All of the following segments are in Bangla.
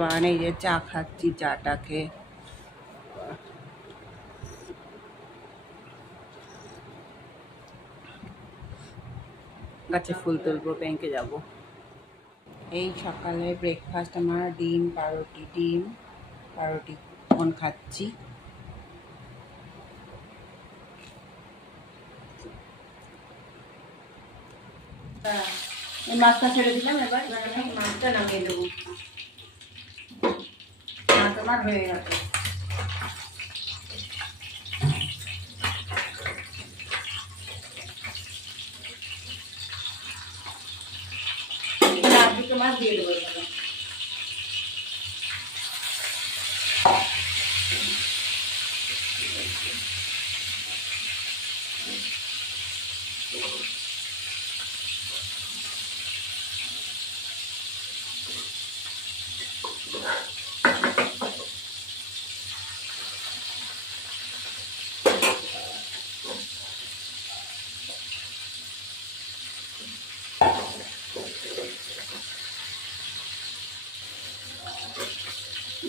এই যে চা খাচ্ছি, চাটা খেয়ে গাছে ফুল তুলবো, ব্যাংকে যাব। এই সকালে ব্রেকফাস্ট আমার ডিম পাউরুটি এখন খাচ্ছি। এই মাছটা ছেড়ে দিলাম, এবার আমি মাছটা নামিয়ে দেবো। মাছ আমার হয়ে গেছে। দুটো মাছ দিয়ে দেবো এখানে।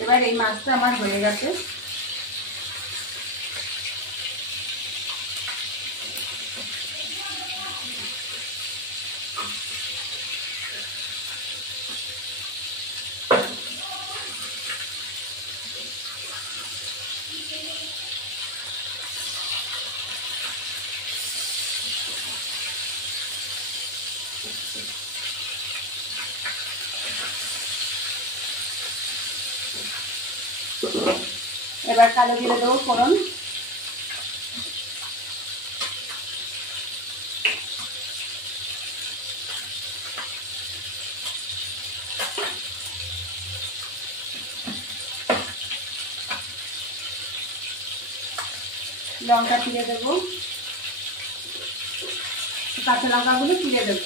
এবার এই মাছটা আমার হয়ে গেছে। এবার কালো জিরে দেবো ফোড়ন। লঙ্কা চিড়ে দেবো, কাঁচা লঙ্কাগুলো চিড়ে দেবো।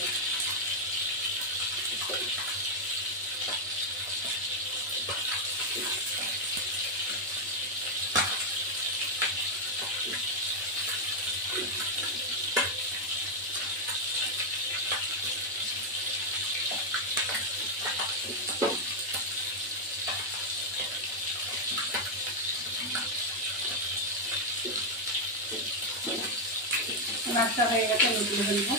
মাছটা হয়ে গেছে, আমি তুলে দেবো।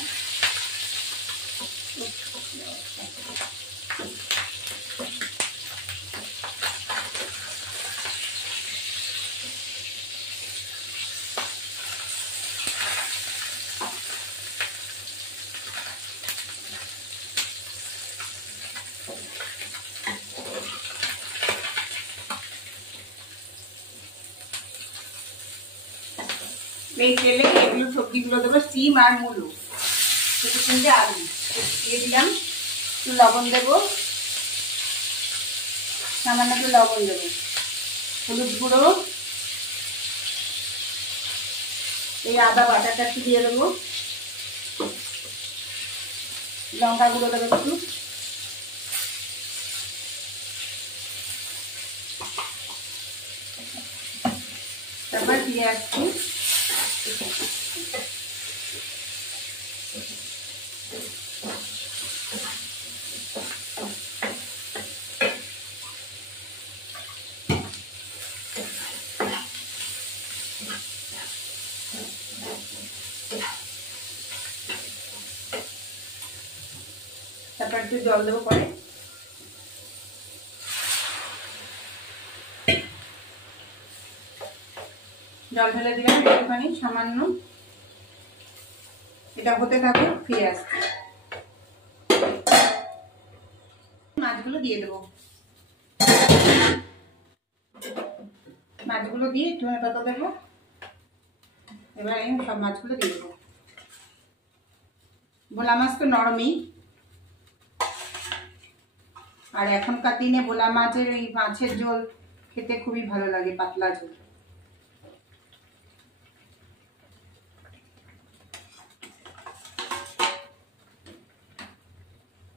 এই তেলে এগুলো সবজিগুলো দেবো, সিম আর মুলো, ছোটো তিনটে আলু দিয়ে দিলাম। একটু লবণ দেবো, সামান্য একটু লবণ দেবো, হলুদ গুঁড়ো, এই আদা বাটাটা একটু দিয়ে দেবো, লঙ্কা গুঁড়ো দেবো একটু, তারপর দিয়ে আসছি। তারপর একটু জল দেবো পরে। জল ঢেলে দিলাম একটুখানি সামান্য। এটা হতে থাকে, ফিরে আসছে। মাছগুলো দিয়ে দেবো, মাছগুলো দিয়ে ধনে পাতা দেবো। এবার আমি সব মাছগুলো দিয়ে দেবো। ভোলা মাছ তো নরমই, আর এখনকার দিনে ভোলা মাছের এই মাছের ঝোল খেতে খুবই ভালো লাগে, পাতলা ঝোল।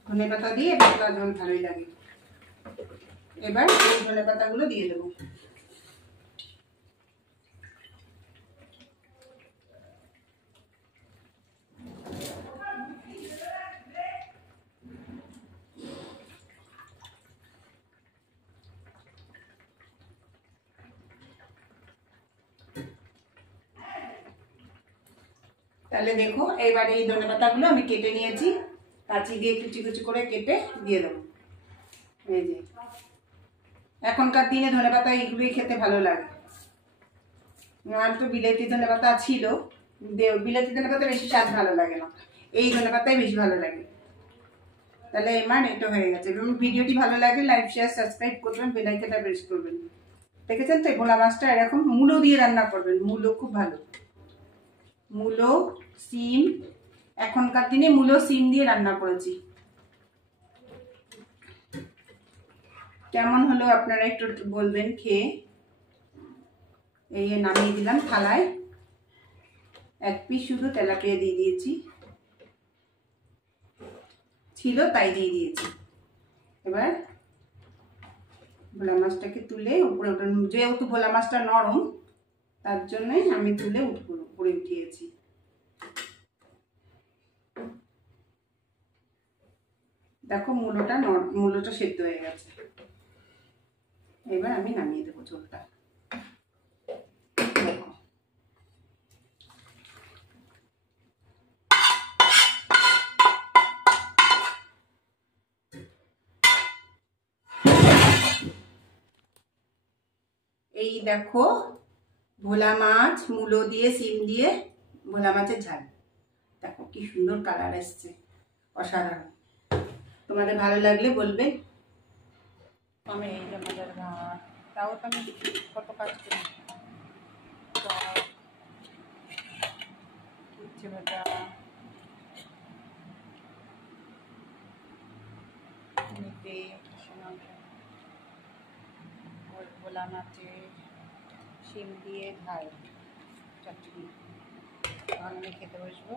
ধনে পাতা দিয়ে পাতলা ঝোল ভালোই লাগে। এবার এই ধনে পাতাগুলো দিয়ে দেবো। তাহলে দেখো এবারে এই ধনেপাতাগুলো আমি কেটে নিয়েছি, কাঁচি দিয়ে কুচি কুচি করে কেটে দিয়ে দেবো। এই যে এখনকার দিনে ধনেপাতা এইগুলোই খেতে ভালো লাগে। আর তো বিলেতি ধনেপাতা ছিল, বিলেতি ধনেপাতা বেশি স্বাদ ভালো লাগে না, এই ধনেপাতাই বেশি ভালো লাগে। তাহলে এবার এটা হয়ে গেছে। এবং ভিডিওটি ভালো লাগে লাইক শেয়ার সাবস্ক্রাইব করবেন, বেল আইকনটা প্রেস করবেন। দেখেছেন তো ভোলা মাছটা এরকম মূলো দিয়ে রান্না করবেন, মূলো খুব ভালো। মূলো, সিম, এখনকার দিনে মূলো সিম দিয়ে রান্না করেছি। কেমন হলো আপনারা একটু বলবেন খেয়ে। এই নামিয়ে দিলাম থালায়, এক পিস শুধু তেলাপিয়া দিয়ে দিয়েছি, ছিল তাই দিয়ে দিয়েছি। এবার ভোলা মাছটাকে তুলে উপরে উঠে, যেহেতু ভোলা মাছটা নরম তার জন্যই আমি তুলে উপরে উঠিয়েছি। দেখো মূলোটা সেদ্ধ হয়ে গেছে। এবার আমি নামিয়ে দেবো ঝোলটা। দেখো এই দেখো ভোলা মাছ মূলো দিয়ে সিম দিয়ে ভোলা মাছের ঝাল। দেখো কি সুন্দর কালার এসছে, অসাধারণ। তোমাদের ভালো লাগলে বলবে। আমি এই মজার ভাত, তাও তো আমি কত কাজ করি। উচ্ছে ভাজা, মেটে ভোলা মাছের শিম দিয়ে ঝাল চটনি। আমি খেতে বসবো।